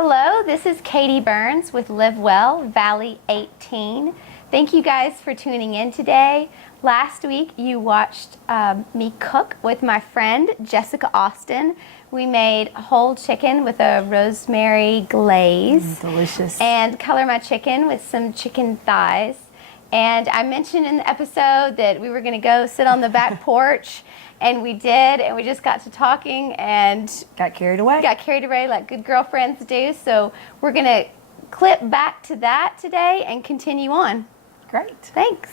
Hello, this is Katie Burns with Live Well, Valley 18. Thank you guys for tuning in today. Last week you watched me cook with my friend Jessica Austin. We made whole chicken with a rosemary glaze. Delicious. And color my chicken with some chicken thighs. And I mentioned in the episode that we were going to go sit on the back porch, and we did, and we just got to talking and got carried away like good girlfriends do. So we're going to clip back to that today and continue on. Great. Thanks.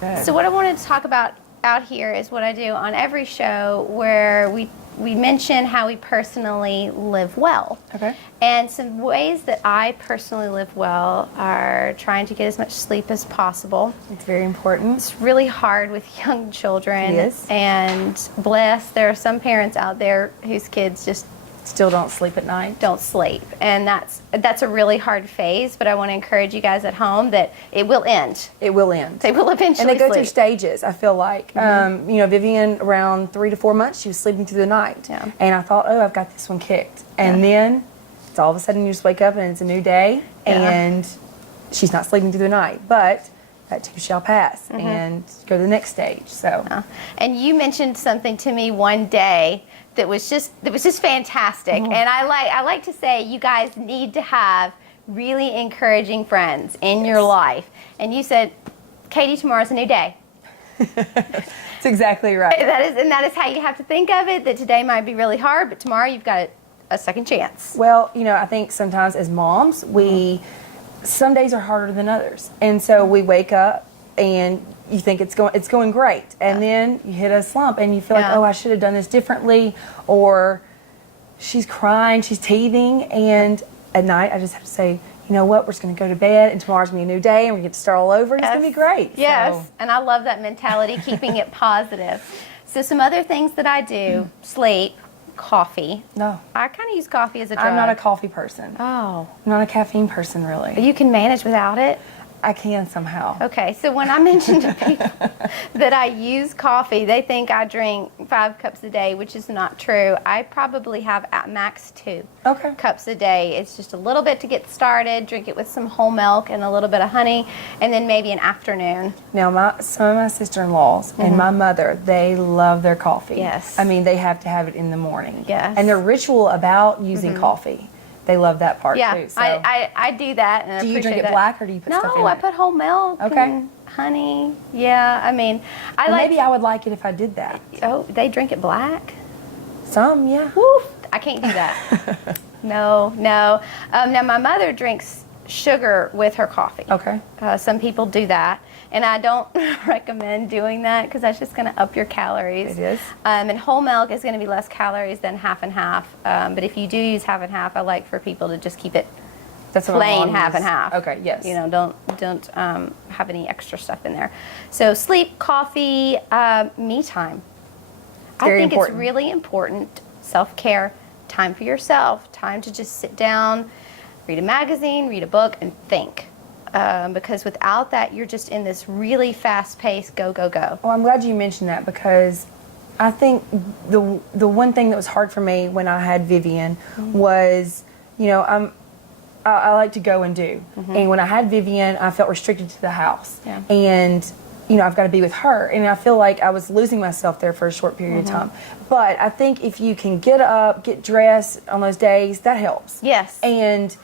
Good. So what I wanted to talk about out here is what I do on every show where we mention how we personally live well. Okay. And some ways that I personally live well are trying to get as much sleep as possible. It's very important. It's really hard with young children. It is. And bless, there are some parents out there whose kids just Still don't sleep at night. don't sleep. And that's a really hard phase, but I want to encourage you guys at home that it will end. It will end. They will eventually And they go sleep. through stages, I feel like. Vivian, around 3 to 4 months, she was sleeping through the night. Yeah. And I thought, oh, I've got this one kicked. And then it's all of a sudden you just wake up and it's a new day, and she's not sleeping through the night. But that too shall pass and go to the next stage. So. And you mentioned something to me one day that was just fantastic. And I like to say you guys need to have really encouraging friends in your life. And you said, Katie, tomorrow's a new day. That's exactly right. That is how you have to think of it, that today might be really hard, but tomorrow you've got a second chance. Well, I think sometimes as moms, some days are harder than others. And so we wake up and you think it's going great. And then you hit a slump and you feel like, oh, I should have done this differently. Or she's crying, she's teething. And at night, I just have to say, you know what, we're just going to go to bed and tomorrow's going to be a new day and we get to start all over and it's going to be great. Yes, So. and I love that mentality, keeping it positive. So some other things that I do, sleep, coffee. No. I kind of use coffee as a drug. I'm not a coffee person. Oh. I'm not a caffeine person, really. You can manage without it? I can somehow. Okay, so when I mention to people that I use coffee, they think I drink 5 cups a day, which is not true. I probably have at max 2 cups a day. It's just a little bit to get started, drink it with some whole milk and a little bit of honey, and then maybe an afternoon. Now, some of my sister-in-laws and my mother, they love their coffee. Yes. I mean, they have to have it in the morning. Yes. And their ritual about using coffee, they love that part too. So. I do that, and I Do you appreciate drink it that. black or do you put stuff in it? No, I put whole milk and honey. Yeah, I mean, Maybe I would like it if I did that. Oh, they drink it black? Some, yeah. Woo, I can't do that. No. Now, my mother drinks sugar with her coffee. Okay. Some people do that, and I don't recommend doing that because that's just going to up your calories. It is. And whole milk is going to be less calories than half and half. But if you do use half and half, I like for people to just keep it That's what plain my mom half and uses. half. Okay, yes. Don't have any extra stuff in there. So sleep, coffee, me time. Very I think important. it's really important. Self-care, time for yourself, time to just sit down, read a magazine, read a book, and think. Because without that, you're just in this really fast-paced go, go, go. Well, I'm glad you mentioned that because I think the one thing that was hard for me when I had Vivian was, I like to go and do. And when I had Vivian, I felt restricted to the house. Yeah. And, I've got to be with her. And I feel like I was losing myself there for a short period of time. But I think if you can get up, get dressed on those days, that helps. Yes. And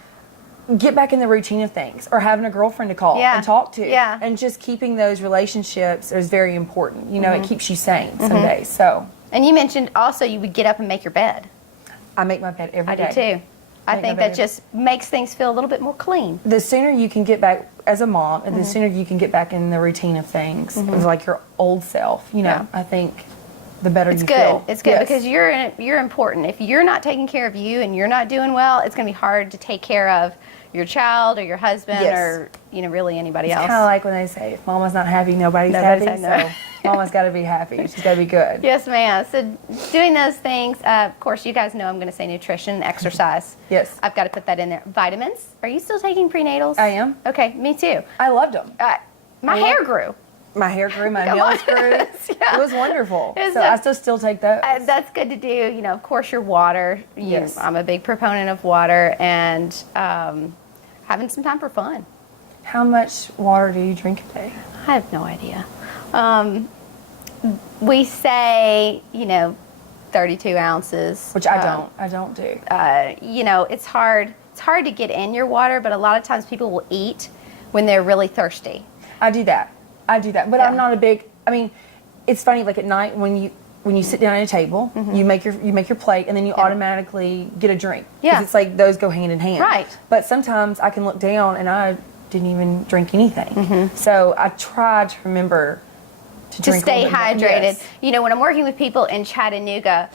get back in the routine of things, or having a girlfriend to call and talk to. Yeah. And just keeping those relationships is very important. It keeps you sane some days. So. And you mentioned also you would get up and make your bed. I make my bed every day. I do too. I think that just makes things feel a little bit more clean. The sooner you can get back as a mom, and the sooner you can get back in the routine of things, of like your old self, I think the better you feel. It's good because you're important. If you're not taking care of you and you're not doing well, it's going to be hard to take care of your child or your husband or really anybody else. It's kind of like when they say, if mama's not happy, nobody's happy. No. So mama's got to be happy. She's got to be good. Yes, ma'am. So doing those things, of course, you guys know I'm going to say nutrition and exercise. Yes. I've got to put that in there. Vitamins. Are you still taking prenatals? I am. Okay, me too. I loved them. My hair grew. my hair grew, my nails grew. Yeah. It was wonderful. It's So I still take those. That's good to do. You know, of course, your water. Yes. I'm a big proponent of water, and having some time for fun. How much water do you drink a day? I have no idea. We say, 32 ounces. Which I don't do. It's hard. It's hard to get in your water, but a lot of times people will eat when they're really thirsty. I do that. But Yeah. I'm not a big. I mean, it's funny. Like at night when you sit down at a table, you make your plate, and then you automatically get a drink. Yeah. 'Cause it's like those go hand in hand. Right. But sometimes I can look down and I didn't even drink anything. So I try to remember to drink stay a little bit more. hydrated. Yes. When I'm working with people in Chattanooga,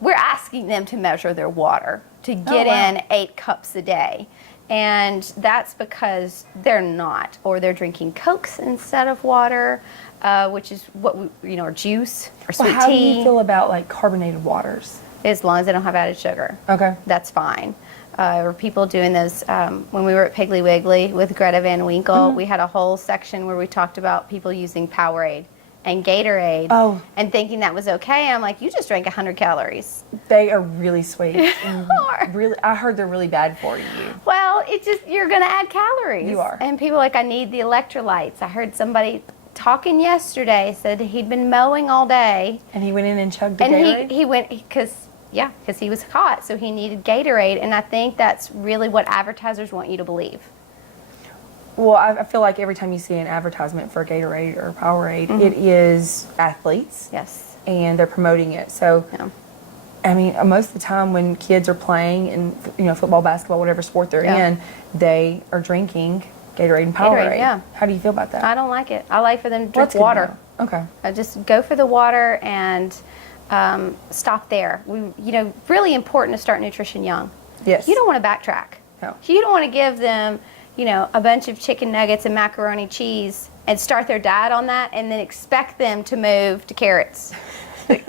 we're asking them to measure their water, to get in 8 cups a day. And that's because they're not, or they're drinking Cokes instead of water, which is what or juice or sweet How tea. do you feel about like carbonated waters? As long as they don't have added sugar. Okay. That's fine. Or people doing this, when we were at Piggly Wiggly with Greta Van Winkle, we had a whole section where we talked about people using Powerade and Gatorade and thinking that was okay. I'm like, you just drank 100 calories. They are really sweet. And are. really, I heard they're really bad for you. Well, you're going to add calories. You are. And people are like, I need the electrolytes. I heard somebody talking yesterday, said he'd been mowing all day. And he went in and chugged the And Gatorade? he went, because he was hot, so he needed Gatorade. And I think that's really what advertisers want you to believe. Well, I feel like every time you see an advertisement for Gatorade or Powerade, it is athletes. Yes. And they're promoting it. So, Yeah. I mean, most of the time when kids are playing in, football, basketball, whatever sport they're in, they are drinking Gatorade and Powerade. yeah. How do you feel about that? I don't like it. I like for them to drink That's good to water. know. Okay. I just go for the water and stop there. Really important to start nutrition young. Yes. You don't want to backtrack. No. You don't want to give them, a bunch of chicken nuggets and macaroni cheese and start their diet on that and then expect them to move to carrots. It's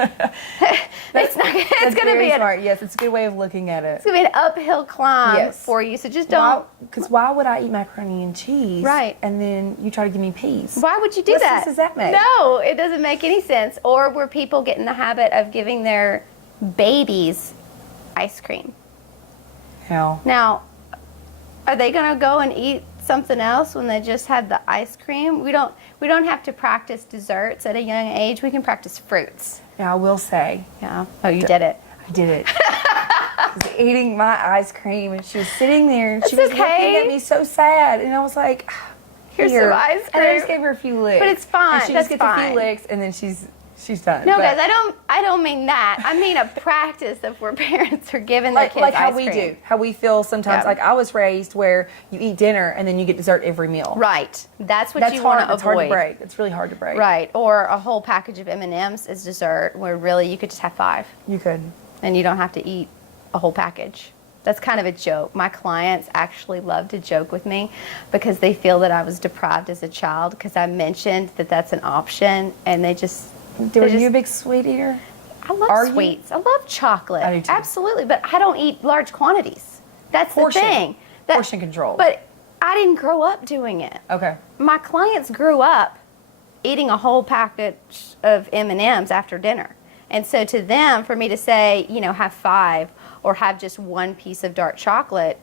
going to be smart. Yes, it's a good way of looking at it. It's going to be an uphill climb for you. So just don't. Because why would I eat macaroni and cheese? Right. And then you try to give me peas? Why would you do What that? sense does that make? No, it doesn't make any sense. Or where people get in the habit of giving their babies ice cream. How? Now, are they going to go and eat something else when they just had the ice cream? We don't have to practice desserts at a young age. We can practice fruits. Now, I will say. Yeah. Oh, you did it. I did it. I was eating my ice cream, and she was sitting there, and she was looking at me so sad, and I was like, Here's some ice And I just cream. gave her a few licks. But it's fine. And she That's just gets a fine. few licks, and then she's done. No, But- guys, I don't mean that. I mean a practice of where parents are giving their kids like how ice we cream. do, how we feel sometimes. Yeah. Like I was raised where you eat dinner and then you get dessert every meal. Right. That's what you want to avoid. It's hard to break. It's really hard to break. Right. Or a whole package of M&Ms as dessert, where really you could just have 5 You could. and you don't have to eat a whole package. That's kind of a joke. My clients actually love to joke with me because they feel that I was deprived as a child because I mentioned that that's an option, and they just. Are you a big sweet eater? I love sweets. I love chocolate. I do too. Absolutely, but I don't eat large quantities. That's the thing. Portion control. But I didn't grow up doing it. Okay. My clients grew up eating a whole package of M&Ms after dinner. And so to them, for me to say, have 5 or have just 1 piece of dark chocolate,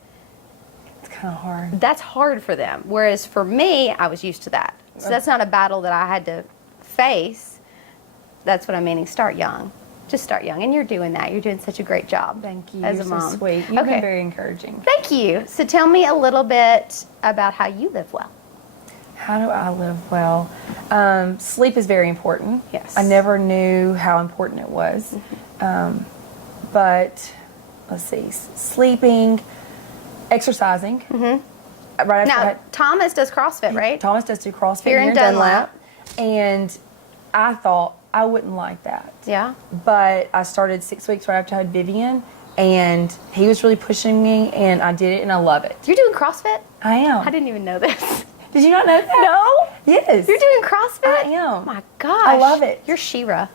It's kind of hard. that's hard for them. Whereas for me, I was used to that. So that's not a battle that I had to face. That's what I'm meaning. Start young. Just start young. And you're doing that. You're doing such a great job. Thank you. As You're a mom. so sweet. You've been very encouraging. Thank you. So tell me a little bit about how you live well. How do I live well? Sleep is very important. Yes. I never knew how important it was. But let's see, sleeping, exercising. Right after Now, Thomas does CrossFit, right? Thomas does do CrossFit Here in Dunlap. And I thought I wouldn't like that. Yeah. But I started 6 weeks right after I had Vivian, and he was really pushing me, and I did it, and I love it. You're doing CrossFit? I am. I didn't even know this. Did you not know that? No? Yes. You're doing CrossFit? I am. Oh my gosh. I love it. You're She-Ra.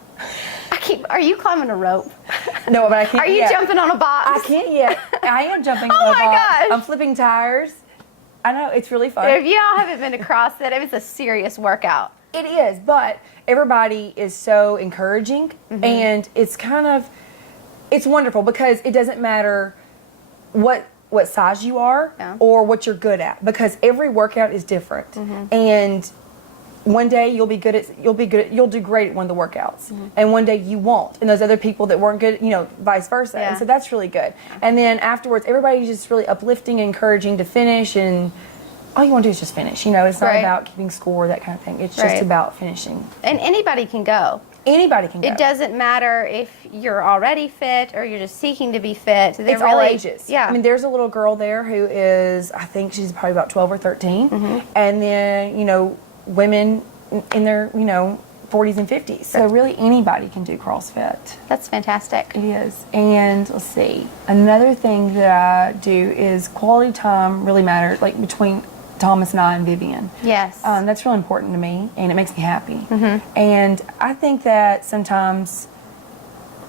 Are you climbing a rope? No, but I can't Are you yet. jumping on a box? I can't yet. I am jumping on Oh a my box. gosh. I'm flipping tires. I know, it's really fun. If y'all haven't been to CrossFit, it was a serious workout. It is, but everybody is so encouraging, and it's kind of, it's wonderful because it doesn't matter what size you are or what you're good at, because every workout is different. And one day you'll do great at one of the workouts, and one day you won't. And those other people that weren't good, you know, vice versa. And so that's really good. And then afterwards, everybody's just really uplifting and encouraging to finish, and all you want to do is just finish. You know, it's not about keeping score, that kind of thing. It's just about finishing. And anybody can go. Anybody can go. It doesn't matter if you're already fit or you're just seeking to be fit. It's all ages. Yeah. I mean, there's a little girl there who is, I think she's probably about 12 or 13. And then, you know, women in their, you know, 40s and 50s. So really anybody can do CrossFit. That's fantastic. It is. And let's see. Another thing that I do is quality time really matters, like between Thomas and I and Vivian. Yes. That's really important to me, and it makes me happy. And I think that sometimes,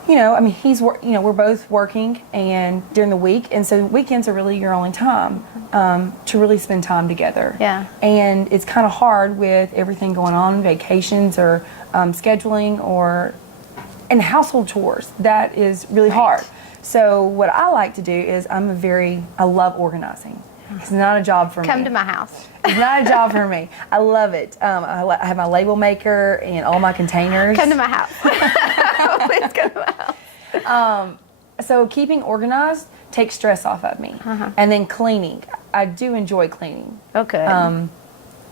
you know, I mean, we're both working and during the week, and so weekends are really your only time to really spend time together. Yeah. And it's kind of hard with everything going on, vacations or scheduling and household chores. That is really hard. So what I like to do is I love organizing. It's not a job for me. Come to my house. It's not a job for me. I love it. I have my label maker and all my containers. Come to my house. Please come to my house. So keeping organized takes stress off of me. And then cleaning. I do enjoy cleaning. Okay.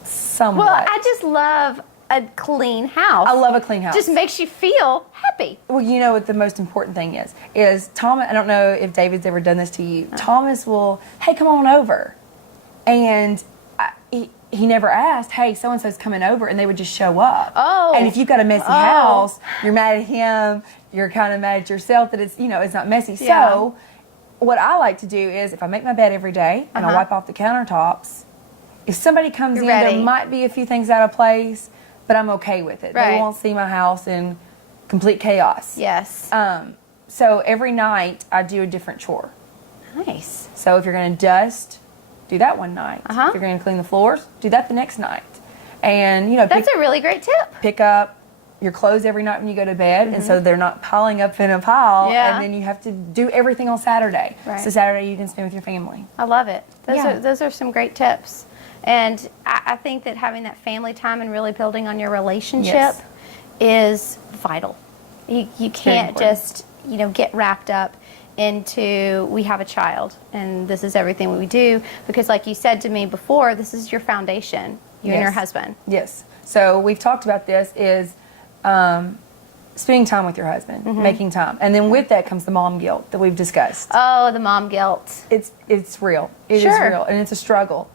Somewhat. Well, I just love a clean house. I love a clean house. Just makes you feel happy. Well, you know what the most important thing is Thomas, I don't know if David's ever done this to you. Thomas will, hey, come on over. And he never asked, hey, so-and-so's coming over, and they would just show up. Oh. And if you've got a messy house, you're mad at him, you're kind of mad at yourself that it's, you know, it's not messy. Yeah. So what I like to do is if I make my bed every day and I wipe off the countertops, if somebody comes in, there might be a few things out of place, but I'm okay with it. They won't see my house in complete chaos. Yes. So every night I do a different chore. Nice. So if you're going to dust, do that one night. If you're going to clean the floors, do that the next night. And, you know, that's a really great tip. Pick up your clothes every night when you go to bed, and so they're not piling up in a pile, and then you have to do everything on Saturday. So Saturday you can spend with your family. I love it. Those are some great tips. And I think that having that family time and really building on your relationship is vital. You can't just, you know, get wrapped up into we have a child and this is everything we do, because like you said to me before, this is your foundation, you and your husband. Yes. So we've talked about this is spending time with your husband, making time. And then with that comes the mom guilt that we've discussed. Oh, the mom guilt. It's real. It is real, and it's a struggle.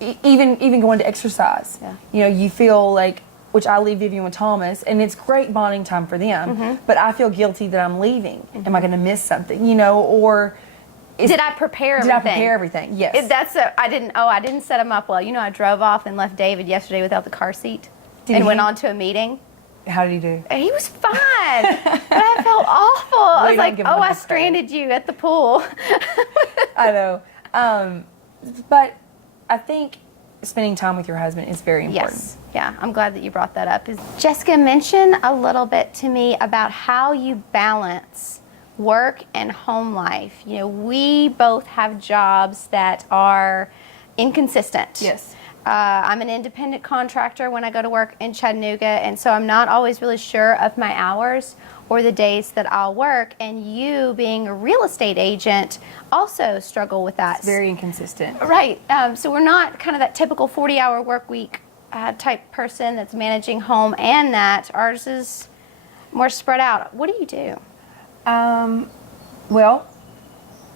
Even going to exercise. You know, you feel like, which I leave Vivian with Thomas, and it's great bonding time for them, but I feel guilty that I'm leaving. Am I going to miss something, you know, or... Did I prepare everything? Did I prepare everything? Yes. I didn't set him up well. You know, I drove off and left David yesterday without the car seat went on to a meeting. How did he do? And he was fine, but I felt awful. I was like, oh, I stranded you at the pool. I know. But I think spending time with your husband is very important. Yes. Yeah, I'm glad that you brought that up. Jessica, mention a little bit to me about how you balance work and home life. You know, we both have jobs that are inconsistent. Yes. I'm an independent contractor when I go to work in Chattanooga, and so I'm not always really sure of my hours or the days that I'll work. And you, being a real estate agent, also struggle with that. It's very inconsistent. Right. So we're not kind of that typical 40-hour work week type person that's managing home and that. Ours is more spread out. What do you do? Well,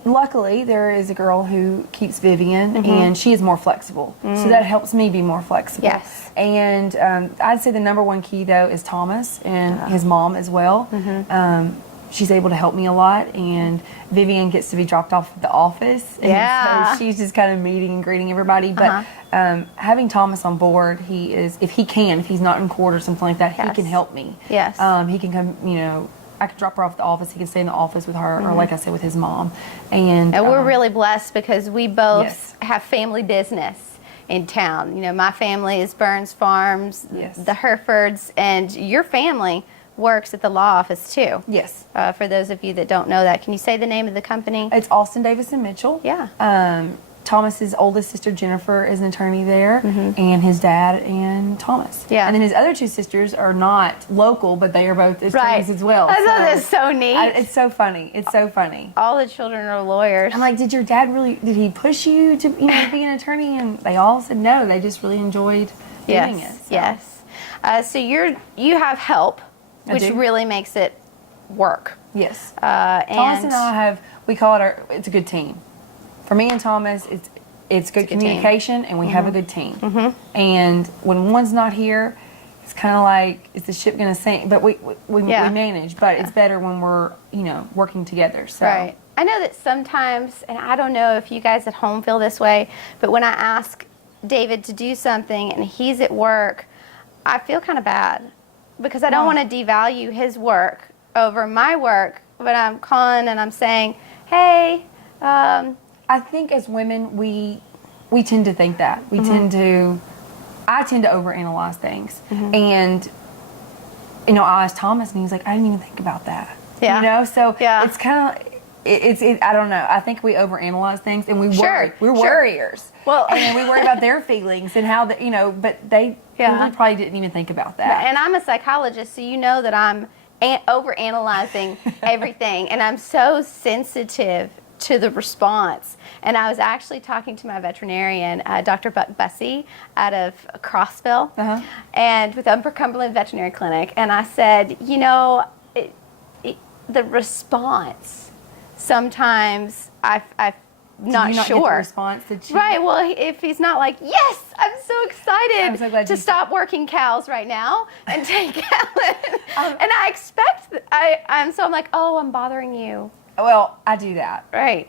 luckily there is a girl who keeps Vivian, and she is more flexible. So that helps me be more flexible. Yes. And I'd say the number one key, though, is Thomas and his mom as well. She's able to help me a lot, and Vivian gets to be dropped off at the office. And so she's just kind of meeting and greeting everybody. But having Thomas on board, if he's not in court or something like that, he can help me. Yes. He can come, you know, I could drop her off at the office. He can stay in the office with her, or like I said, with his mom. And we're really blessed because we both have family business. in town. You know, my family is Burns Farms, Yes. the Herefords, and your family works at the law office too. Yes. For those of you that don't know that, can you say the name of the company? It's Austin, Davis, and Mitchell. Yeah. Thomas's oldest sister, Jennifer, is an attorney there, and his dad and Thomas. Yeah. And then his other two sisters are not local, but they are both attorneys as well. I thought that's so neat. It's so funny. It's so funny. All the children are lawyers. I'm like, did your dad did he push you to, to be an attorney? And they all said no. They just really enjoyed doing it. So. Yes. So you have help, which do. really makes it work. Yes. and Thomas and I we call it it's a good team. For me and Thomas, it's good communication, and we have a good team. And when one's not here, it's kind of like, is the ship going to sink? But we manage, but it's better when we're, working together. So. Right. I know that sometimes, and I don't know if you guys at home feel this way, but when I ask David to do something and he's at work, I feel kind of bad because I don't want to devalue his work over my work, but I'm calling and I'm saying, hey, I think as women, we tend to think that. I tend to overanalyze things. And, I asked Thomas, and he's like, I didn't even think about that. Yeah. So it's kind of, I don't know. I think we overanalyze things, and we worry. We're worriers. Well, and then we worry about their feelings and how, but they really probably didn't even think about that. And I'm a psychologist, so you know that I'm overanalyzing everything, and I'm so sensitive to the response. And I was actually talking to my veterinarian, Dr. Buck Bussey, out of Crossville, and with Upper Cumberland Veterinary Clinic. And I said, the response, sometimes I'm not Get the sure. response that you Right. Well, if he's not like, yes, I'm so excited I'm so glad to you stop working cows right now and take Ellen. And I expect, so I'm like, oh, I'm bothering you. Well, I do that. Right.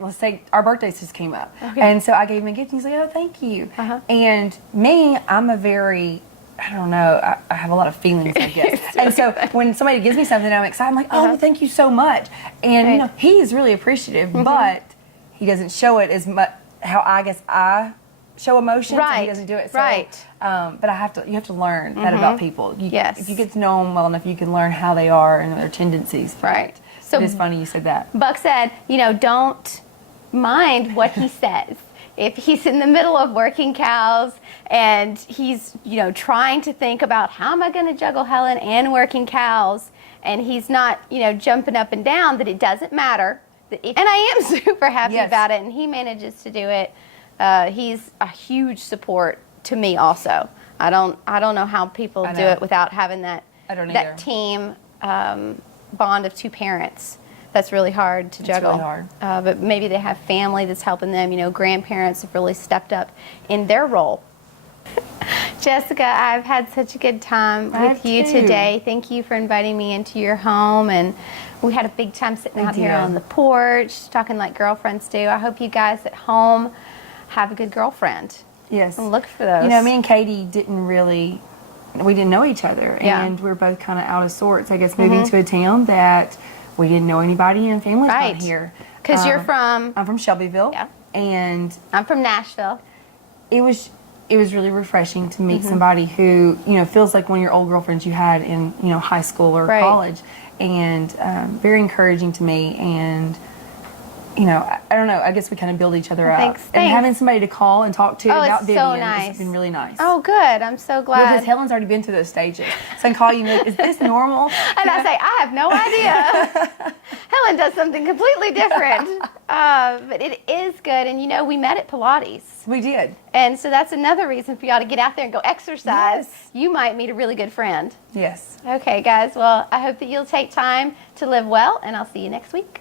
Let's say our birthdays just came up. Okay. And so I gave him a gift, and he's like, oh, thank you. And me, I'm a very, I don't know, I have a lot of feelings, I guess. And so when somebody gives me something, I'm excited. I'm like, oh, thank you so much. And, he is really appreciative, but he doesn't show it as much how I guess I show emotion. Right. So he doesn't do it. So, Right. But you have to learn that about people. Yes. If you get to know them well enough, you can learn how they are and their tendencies. Right. So it's funny you said that. Buck said, don't mind what he says. If he's in the middle of working cows and he's, trying to think about how am I going to juggle Helen and working cows, and he's not, jumping up and down, that it doesn't matter. And I am super happy about it, and he manages to do it. He's a huge support to me also. I don't know how people do it without having that team bond of two parents. That's really hard to juggle. It's really hard. But maybe they have family that's helping them. Grandparents have really stepped up in their role. Jessica, I've had such a good time with you today. Thank you for inviting me into your home, and we had a big time sitting out here on the porch, talking like girlfriends do. I hope you guys at home have a good girlfriend. Yes. And look for those. Me and Katie we didn't know each other, and we're both kind of out of sorts, I guess, moving to a town that we didn't know anybody, and family's not here. Because you're from? I'm from Shelbyville. Yeah. And I'm from Nashville. It was really refreshing to meet somebody who, feels like one of your old girlfriends you had in, high school or college, and very encouraging to me. And I don't know, I guess we kind of build each other up. Thanks. And having somebody to call and talk to about it's Vivian so nice. has been really nice. Oh, good. I'm so glad. Because Helen's already been to those stages. So I can call you and be like, is this normal? And I say, I have no idea. Helen does something completely different. But it is good. And, we met at Pilates. We did. And so that's another reason for y'all to get out there and go exercise. Yes. You might meet a really good friend. Yes. Okay, guys. Well, I hope that you'll take time to live well, and I'll see you next week.